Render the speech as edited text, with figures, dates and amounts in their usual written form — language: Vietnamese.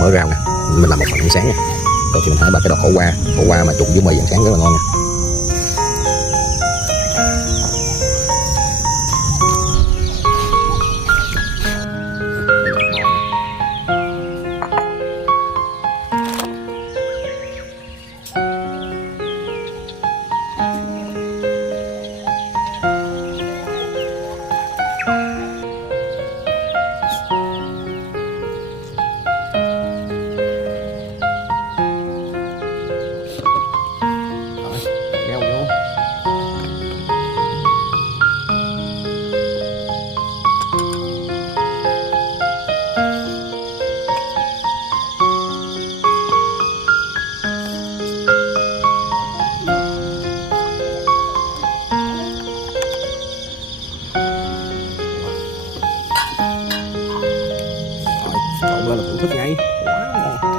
mỡ rau nè. Mình làm một phần ăn sáng nha. Rồi thì mình hái ba cái đọt khổ qua mà trụng với mì ăn sáng rất là ngon nha. Kéo vô. Rồi, trộn lên là thưởng thức ngay. Quá ngon.